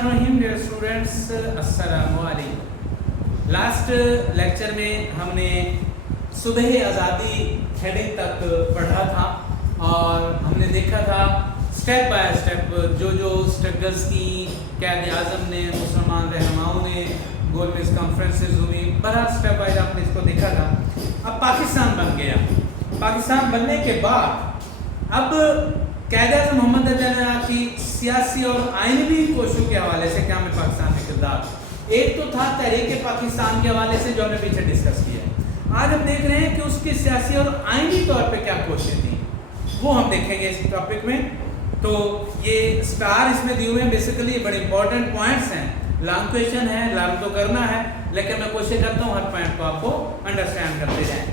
बिस्मिल्लाहिर्रहमानिर्रहीम। Dear students, अस्सलामु अलैकुम। लास्ट लेक्चर में हमने सुबह आज़ादी हेडिंग तक पढ़ा था और हमने देखा था स्टेप बाय स्टेप जो स्ट्रगल्स की क़ायद आज़म ने, मुसलमान रहनुमाओं ने, गोलमेज कॉन्फ्रेंसेस हुई, बड़ा स्टेप बाय आपने इसको देखा था। अब पाकिस्तान बन गया। पाकिस्तान बनने के बाद अब क़ायद आज़म मोहम्मद अली की सियासी और आइनवी कोशिशों के हवाले से क्या में पाकिस्तान में किरदार, एक तो था तहरीक पाकिस्तान के हवाले से जो हमने पीछे डिस्कस किया है। आज हम देख रहे हैं कि उसकी सियासी और आइनी तौर पे क्या कोशिशें थी, वो हम देखेंगे इस टॉपिक में। तो ये स्टार इसमें दिए हुए हैं, बेसिकली बड़े इंपॉर्टेंट पॉइंट्स हैं। लॉन्ग क्वेश्चन है, लर्न तो करना है, लेकिन मैं कोशिश करता हूँ हर पॉइंट को आपको अंडरस्टैंड करते जाएं।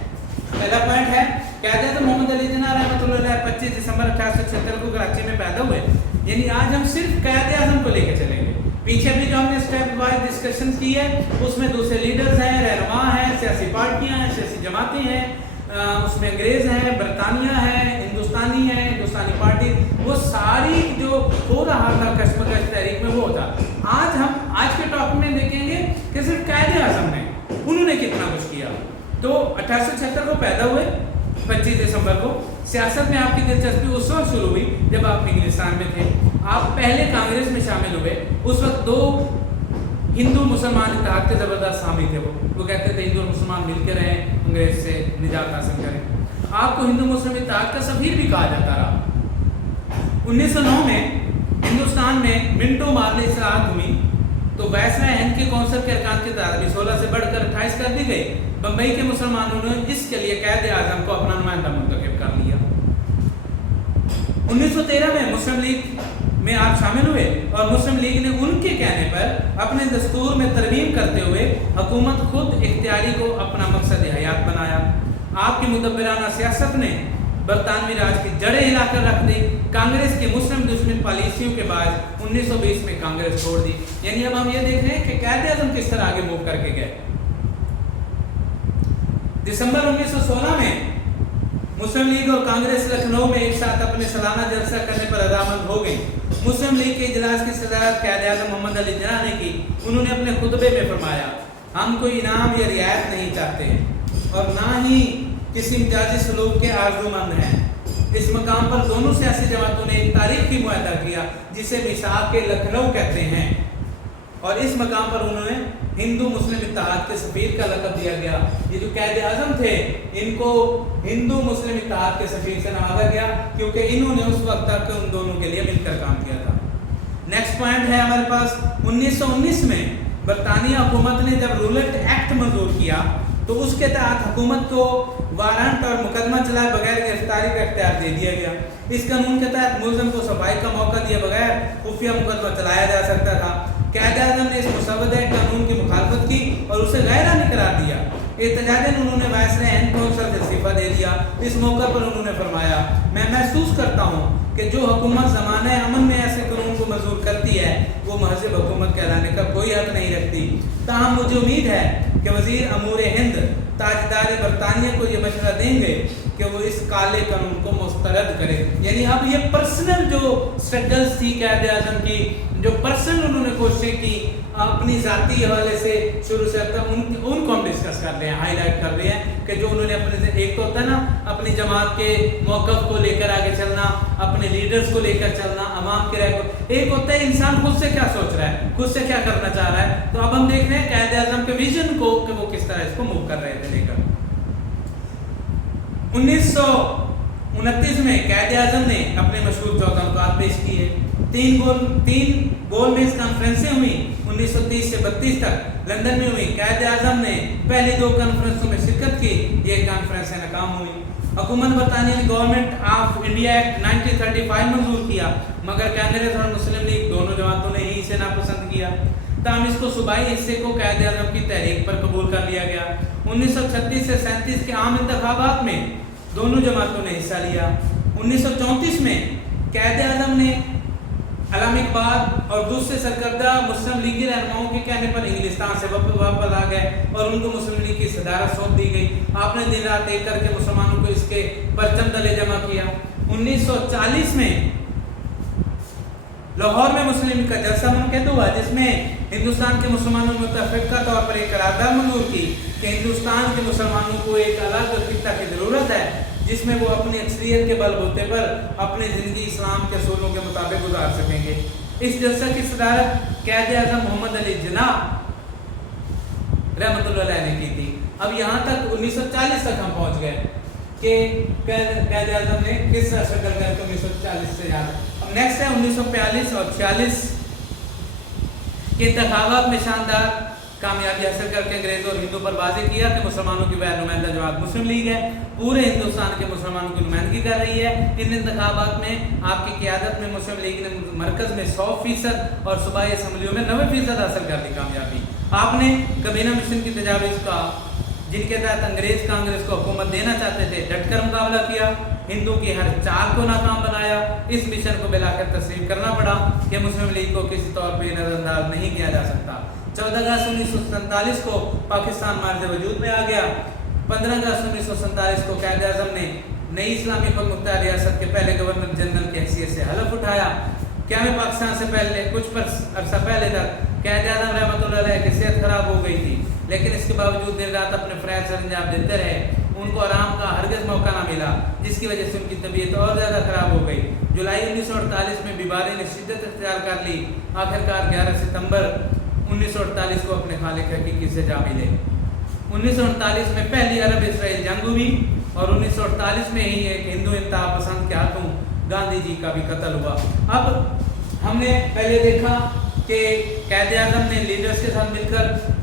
पहला पॉइंट है क़ायद आज़म मोहम्मद अली जिन्ना रहमतुल्लाह 25 दिसंबर 1876 को कराची में पैदा हुए। यानी आज हम सिर्फ क़ायद आज़म को लेकर चलेंगे। पीछे भी जो हमने स्टेप वाइज डिस्कशन की है उसमें दूसरे लीडर्स हैं, रहनुमा हैं, सियासी पार्टियां हैं, सियासी जमातें हैं, उसमें अंग्रेज़ हैं, बरतानिया है, हिंदुस्तानी है, हिंदुस्तानी पार्टी, वो सारी जो हो रहा था कश्मकश तहरीक में वो था। हम आज के टॉपिक में देखेंगे कि सिर्फ क़ायद आज़म ने उन्होंने कितना कुछ किया। तो 1876 को पैदा हुए, 25 दिसंबर को। सियासत में आपकी दिलचस्पी उस वक्त शुरू हुई जब आप इंग्लिस्तान में थे। आप पहले कांग्रेस में शामिल हुए। उस वक्त दो हिंदू मुसलमान इत्तेहाद के ज़बरदस्त हामी थे। वो कहते थे हिंदू और मुसलमान मिलकर रहें, अंग्रेज से निजात हासिल करें। आपको हिंदू मुस्लिम इत्तेहाद का सफीर भी कहा जाता रहा। 1909 में हिंदुस्तान में मिंटो मार्ले इस्लाहत हुई तो वायसराय हिंद के कौंसिल के अरकान की तादाद 16 से बढ़कर 28 कर दी गई। बम्बई के मुसलमानों ने इसके लिए क़ायद आज़म को अपना नुमाइंदा मुंतखब कर लिया। 1913 में मुस्लिम लीग में आप शामिल हुए और मुस्लिम लीग ने उनके कहने पर अपने दस्तूर में तरमीम करते हुए हुकूमत खुद इख्तियारी को अपना मकसद हयात बनाया। आपकी मुदब्बिराना सियासत ने बरतानवी राज की जड़ें हिलाकर रख दी। कांग्रेस की मुस्लिम दुश्मन पॉलिसियों के बाद 1920 में कांग्रेस छोड़ दी। यानी अब हम ये देख रहे हैं कि क़ायद आज़म किस तरह आगे मूव करके गए। दिसंबर 1916 में मुस्लिम लीग और कांग्रेस लखनऊ में एक साथ अपने सालाना जलसा करने पर रजामंद हो गई। मुस्लिम लीग के इजलास की सदारत क़ायद आज़म मोहम्मद अली जिन्ना ने की। उन्होंने अपने खुतबे में फरमाया, हम कोई इनाम या रियायत नहीं चाहते और ना ही किसी मिजाजी सलूक के आरज़ूमंद हैं। इस मकाम पर दोनों सियासी जमातों ने एक तारीखी मुआहदा किया जिसे मिसाक के लखनऊ कहते हैं और इस मकाम पर उन्होंने हिंदू मुस्लिम इत्तेहाद के सफीर का लक़ब दिया गया। ये जो क़ायद आज़म थे इनको हिंदू मुस्लिम इत्तेहाद के सफीर से नवाजा गया क्योंकि इन्होंने उस वक्त तक उन दोनों के लिए मिलकर काम किया था। नेक्स्ट पॉइंट है हमारे पास 1919 में बरतानिया हुकूमत ने जब रूलेट एक्ट मंजूर किया तो उसके तहत हुकूमत को वारंट और मुकदमा चलाए बगैर गिरफ्तारी का इख्तियार दे दिया गया। इस कानून के तहत मुलज़म को सफाई का मौका दिए बगैर खुफिया मुकदमा चलाया जा सकता था। क़ायद आज़म ने इस मुसव्वदे कानून की मुखालफत की और उसे गैरानी करार दिया। एहतजाजन उन्होंने वायसराय हिंद कौंसिल से इस्तीफा दे दिया। इस मौके पर उन्होंने फरमाया, मैं महसूस करता हूँ कि जो हुकूमत ज़माने अमन में ऐसे कानून को मंजूर करती है वो महज़ब हुकूमत कहलाने का कोई हक नहीं रखती। ताहम मुझे उम्मीद है कि वज़ीर अमूर हिंद ताजदार बरतानिया को ये मशवरा देंगे कि वो इस काले कानून को मुस्तरद करे। यानी अब ये पर्सनल जो स्ट्रगल्स थी क़ायद आज़म की, जो पर्सनल उन्होंने कोशिशें की अपनी ज़ाती हवाले से शुरू से अब तक उनको हम डिस्कस कर रहे हैं, हाईलाइट कर रहे हैं कि जो उन्होंने अपने से, एक तो होता है ना अपनी जमात के मौक़िफ़ को लेकर आगे चलना, अपने लीडर्स को लेकर चलना, अवाम के राय को, एक होता है इंसान खुद से क्या सोच रहा है, खुद से क्या करना चाह रहा है। तो अब हम देख रहे हैं क़ायद आज़म के विजन को कि वो किस तरह इसको मूव कर रहे थे लेकर। 1929 में क़ायद आज़म ने अपने मशहूर चौतमकात पेश किए। तीन गोलमेज कॉन्फ्रेंसें हुई 1930 से 32 तक लंदन में हुई। क़ायद आज़म ने पहली दो कॉन्फ्रेंसों में शिरकत की, ये कॉन्फ्रेंसें नाकाम हुई। हुकूमत बरतानिया ने गवर्नमेंट ऑफ इंडिया एक्ट 1935 मंजूर किया मगर कांग्रेस और मुस्लिम लीग दोनों जमातों ने ही इसे नापसंद किया। ताहम इसको सूबाई हिस्से को क़ायद आज़म की तहरीक पर कबूल कर लिया गया। 1936 से 37 के आम इंतखाबात में दोनों जमातों ने हिस्सा लिया। 1934 में क़ायद आज़म ने अलामा इकबाल और दूसरे सरकर्दा मुस्लिम लीगी रहनुमाओं के कहने पर इंग्लिस्तान से वापस आ गए और उनको मुस्लिम लीग की सदारत सौंप दी गई। आपने दिन रात एक करके मुसलमानों को इसके परचम तले जमा किया। 1940 में लाहौर में मुस्लिम का जलसा मुनक़िद हुआ जिसमें हिंदुस्तान के मुसलमानों ने मुतफ़िक़ा तौर पर एक करारदाद मंजूर की कि हिंदुस्तान के मुसलमानों को एक अलग खित्ता की ज़रूरत है जिसमें वो अपनी अक्सरियत के बलबूते पर अपनी ज़िंदगी इस्लाम के असूलों के मुताबिक गुजार सकेंगे। इस जलसा की सदारत क़ायद-ए-आज़म मोहम्मद अली जिन्ना रहमतुल्लाह अलैह ने की थी। अब यहाँ तक 1940 तक हम पहुँच गए कि क़ायद-ए-आज़म ने किस तरह स्ट्रगल करके 1940 से ज़्यादा। अब नेक्स्ट है 1942 और 46 के इंतखाबात में शानदार कामयाबी हासिल करके अंग्रेज़ों और हिंदू पर वाज़ेह किया कि मुसलमानों की वह नुमाइंदा जमात मुस्लिम लीग है, पूरे हिंदुस्तान के मुसलमानों की नुमाइंदगी कर रही है। इन इंतखाबात में आपकी क़यादत में मुस्लिम लीग ने मरकज़ में 100% और सूबाई असम्बलियों में 90% हासिल कर ली कामयाबी। आपने कबीना मिशन की तजावीज़ का जिनके तहत अंग्रेज़ कांग्रेस को हुकूमत देना चाहते थे डटकर मुकाबला किया, हिंदू की हर चाल को नाकाम बनाया। इस मिशन को बिलाखिर तस्लीम करना पड़ा कि मुस्लिम लीग को किसी तौर पर नज़रअंदाज नहीं किया जा सकता। 14 अगस्त 1947 को पाकिस्तान मार्ज़ वजूद में आ गया। 15 अगस्त 1947 को क़ायद-ए-आज़म ने नई इस्लामी खुद मुख्तार रियासत के पहले गवर्नर जनरल की हैसियत से हलफ उठाया। क्या में पाकिस्तान से पहले कुछ अरसा पहले तक क़ायद-ए-आज़म रहमतुल्लाह अलैह की सेहत खराब हो गई थी, लेकिन इसके बावजूद दिन रात अपने फ़रज़ सरअंजाम देते रहे। उनको आराम का हरगिज़ मौका ना मिला, जिसकी वजह से उनकी तबीयत और ज़्यादा ख़राब हो गई। जुलाई 1948 में बीमारी ने शिद्दत इख्तियार कर ली। आखिरकार 11 सितंबर 1948 को अपने खालिक हकीकी से जा मिले। 1948 में पहली अरब इसराइल जंग हुई और 1948 में ही एक हिंदू इंतहा पसंद के हाथों गांधी जी का भी कत्ल हुआ। अब हमने पहले देखा कि क़ायद-ए-आज़म ने लीडर्स के साथ मिलकर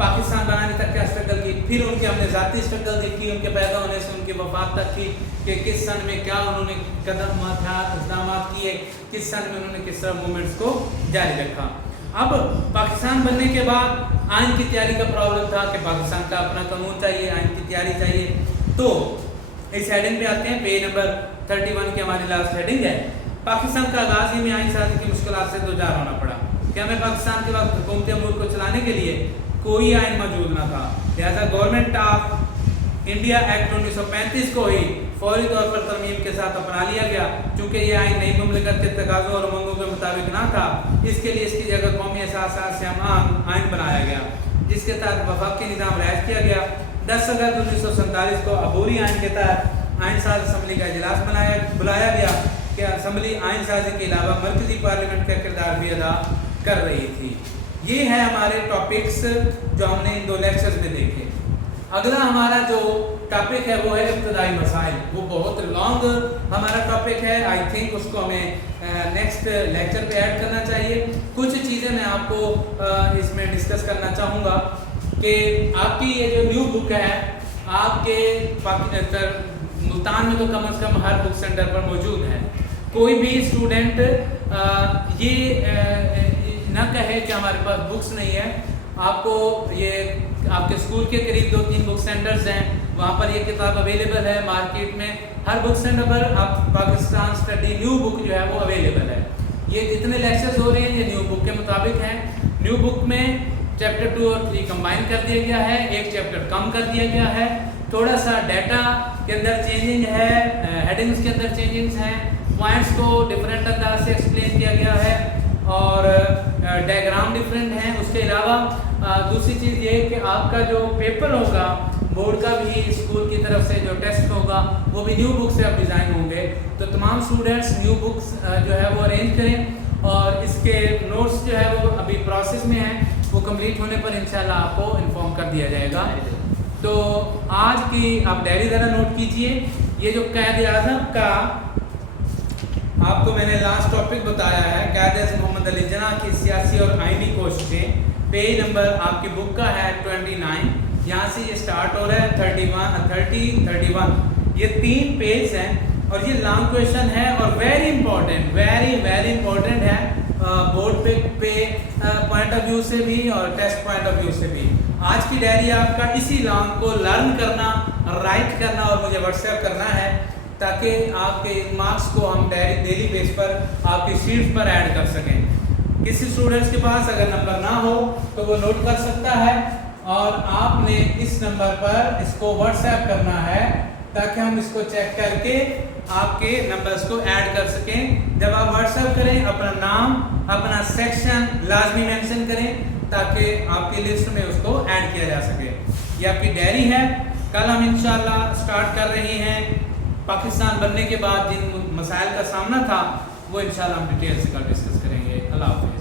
पाकिस्तान बनाने तक क्या स्ट्रगल की, फिर उनके हमने ज़ाती स्ट्रगल देखी, उनके पैदा होने से उनके वफात तक की कि किस सन में क्या उन्होंने इक़दाम किए, किस सन में उन्होंने किस तरह मूवमेंट्स को जारी रखा। अब पाकिस्तान बनने के बाद आइन की तैयारी का प्रॉब्लम था कि पाकिस्तान का अपना कानून चाहिए, आइन की तैयारी चाहिए। तो इस हेडिंग पे आते हैं, पेज नंबर 31 की हमारी लास्ट हेडिंग है, पाकिस्तान का आगाज़ ही में आइन साजी की मुश्किलात से दोचार होना पड़ा। क्या हमें पाकिस्तान के वक्त हुकूमत मुल्क को चलाने के लिए कोई आइन मौजूद न था, लिहाजा गवर्नमेंट ऑफ इंडिया एक्ट 1935 को ही फौरी तौर पर तरमीम के साथ अपना लिया गया। चूँकि ये आइन नई मुमलिकत के तकाज़ों और उमंगों के मुताबिक ना था, इसके लिए इसकी जगह कौमी असासात से आइन बनाया गया, जिसके तहत वफाकी निज़ाम राइज किया गया। 10 अगस्त 1947 को अबूरी आइन के तहत आइन साज असम्बली का इजलास बुलाया गया कि असम्बली आइन साजी के अलावा मरकज़ी पार्लियामेंट का किरदार भी अदा कर रही थी। ये है हमारे टॉपिक्स जो हमने इन 2 लेक्चर्स में देखे। अगला हमारा जो टॉपिक है वो है इब्तदाई मसाइल। वो बहुत लॉन्ग हमारा टॉपिक है, आई थिंक उसको हमें नेक्स्ट लेक्चर पे ऐड करना चाहिए। कुछ चीज़ें मैं आपको इसमें डिस्कस करना चाहूँगा कि आपकी ये जो न्यू बुक है आपके मुल्तान में तो कम से कम हर बुक सेंटर पर मौजूद है। कोई भी स्टूडेंट ये ना कहे कि हमारे पास बुक्स नहीं है। आपको ये आपके स्कूल के करीब 2-3 बुक सेंटर्स हैं, वहाँ पर ये किताब अवेलेबल है। मार्केट में हर बुक सेंटर पर आप पाकिस्तान स्टडी न्यू बुक जो है वो अवेलेबल है। ये जितने लेक्चर्स हो रहे हैं ये न्यू बुक के मुताबिक हैं। न्यू बुक में चैप्टर 2 और 3 कंबाइन कर दिया गया है, एक चैप्टर कम कर दिया गया है, थोड़ा सा डाटा के अंदर चेंजिंग है, हेडिंग्स के अंदर चेंजिंग्स हैं, पॉइंट्स को डिफरेंट अंदाज से एक्सप्लेन किया गया है और डायग्राम डिफरेंट हैं। उसके अलावा दूसरी चीज़ ये कि आपका जो पेपर होगा बोर्ड का भी स्कूल की तरफ से जो टेस्ट होगा वो भी न्यू बुक से अब डिज़ाइन होंगे। तो तमाम स्टूडेंट्स न्यू बुक्स जो है वो अरेंज करें और इसके नोट्स जो है वो अभी प्रोसेस में हैं, वो कंप्लीट होने पर इंशाल्लाह आपको इन्फॉर्म कर दिया जाएगा। तो आज की आप डायरी ज़रा नोट कीजिए। ये जो क़ायद-ए-आज़म का आपको मैंने लास्ट टॉपिक बताया है, क़ायद-ए-आज़म मोहम्मद अली जिन्ना की सियासी और आइनी कोशिशें, पेज नंबर आपकी बुक का है 29। यहाँ से ये स्टार्ट हो रहा है 31। ये 3 पेज हैं और ये लॉन्ग क्वेश्चन है और वेरी इंपॉर्टेंट है बोर्ड पे पॉइंट ऑफ व्यू से भी और टेस्ट पॉइंट ऑफ व्यू से भी। आज की डायरी आपका इसी लॉन्ग को लर्न करना, राइट करना और मुझे व्हाट्सएप करना है ताकि आपके मार्क्स को हम डेली बेस पर आपकी शीट पर ऐड कर सकें। किसी स्टूडेंट्स के पास अगर नंबर ना हो तो वो नोट कर सकता है और आपने इस नंबर पर इसको व्हाट्सएप करना है ताकि हम इसको चेक करके आपके नंबर्स को ऐड कर सकें। जब आप व्हाट्सएप करें अपना नाम अपना सेक्शन लाजमी मेंशन करें ताकि आपकी लिस्ट में उसको ऐड किया जा सके। ये आपकी डायरी है। कल हम इंशाल्लाह स्टार्ट कर रहे हैं पाकिस्तान बनने के बाद जिन मसाइल का सामना था वो इंशाल्लाह हम डिटेल से कल डिस्कस करेंगे। अल्लाह हाफ़िज़।